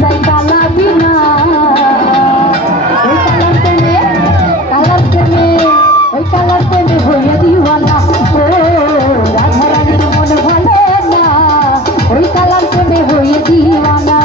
যায় কালা বিনা ওই কালার প্রেমে ওই কালার প্রেমে হয়ে দিওয়ানা ও রাধারানীর মন ভালো না ওই কালার প্রেমে হয়ে দিওয়ানা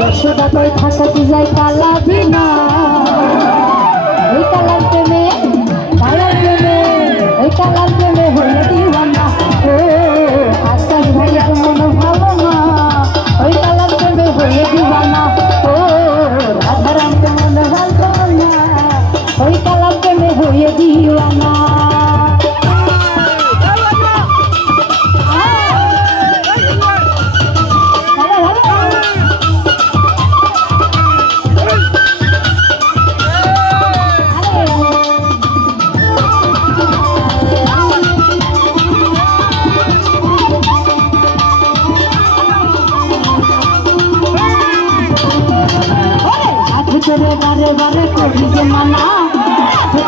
যশোদা কই থাকাতে যায় কালা বিনা ওই কালার প্রেমে ওই কালার প্রেমে হয়ে দিওয়ানা ও আকাশ ভাইয়ার মন ভালো না ওই কালার প্রেমে হয়ে দিওয়ানা ও রাধারানীর মন ভালো না ওই কালার প্রেমে হয়ে দিওয়ানা তোরে বারে বারে করি যে মানা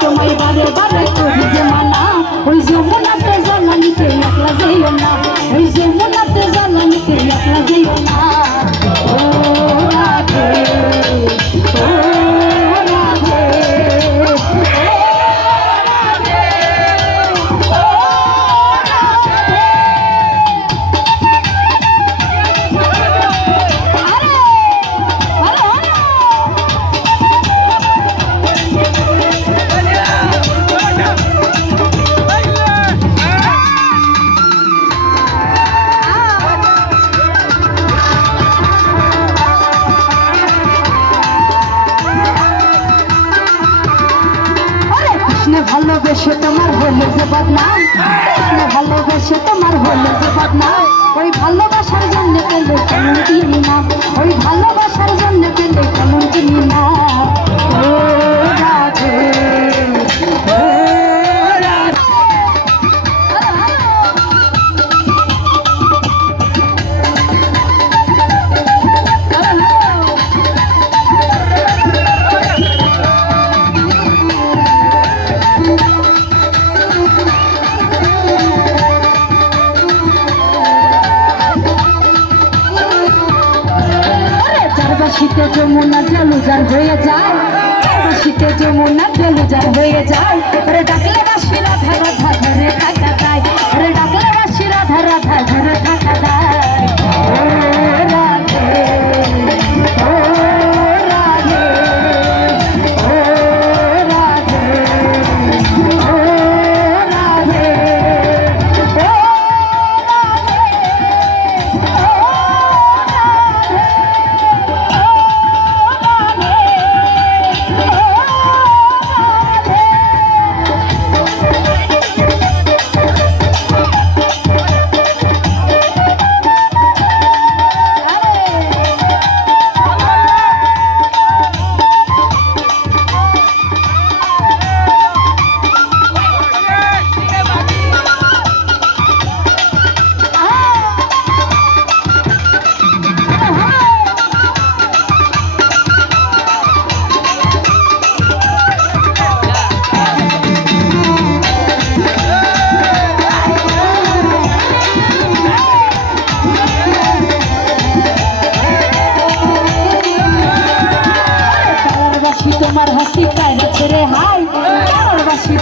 তোমায় বারে বারে করি যে মানা ওই যমুনাতে জ্বালানিতে একলা যাইও না ওই যমুনাতে জ্বালানিতে একলা যাইও না ও রাধে ও রাধে ভালোবেসে তোমার হলে যে বদনাম ভালোবেসে তোমার হলে যে বদনাম ওই ভালোবাসার জন্য পেলে কেমন কিনি না ওই ভালোবাসার জন্য পেলে কেমন কিনি না ও রাধে ও শীতে যমুনা জলুজার হয়ে যায় শীতে যমুনা জলুজার হয়ে যায় ডাকলে বাসি রাধা রাধা ধরে থাকা যায় ডাকলে বাসি রাধা রাধা ধরে থাকা যায়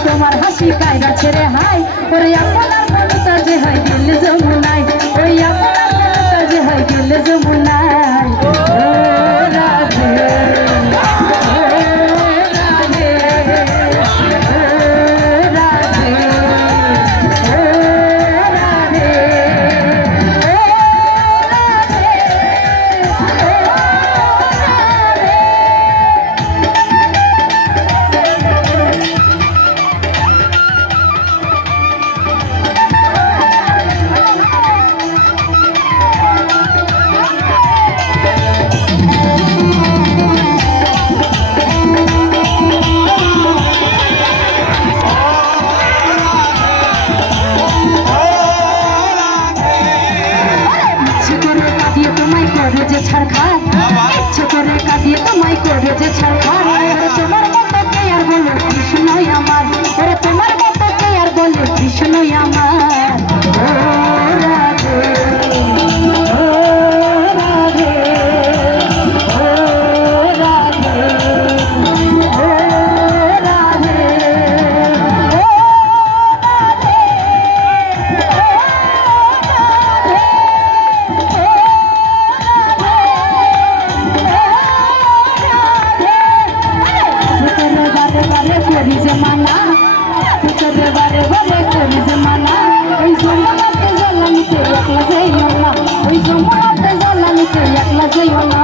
তোমার হাসি কায়দা ছেড়ে হাই ওরে আপনার মনটা যে হয় গেল যমুনায় ওই আপনার মনটা যে হয় গেল যমুনায় ও রাধে করবে যে ছাড়খার ইচ্ছে করে কাঁদিয়ে তোমায় করবে যে ছাড়খার তোমার মতো কে আর বলে কৃষ্ণই আমার ওরে তোমার মতো কে আর বলে কৃষ্ণই আমার ও রাধে ও রাধে ও রাধে ও রাধে ও করি জমানা তোরে বারে বারে করি জমানা ওই জমানাতে জ্বালানিতে একলা যাইও না ওই জমানাতে জ্বালানিতে একলা যাইও না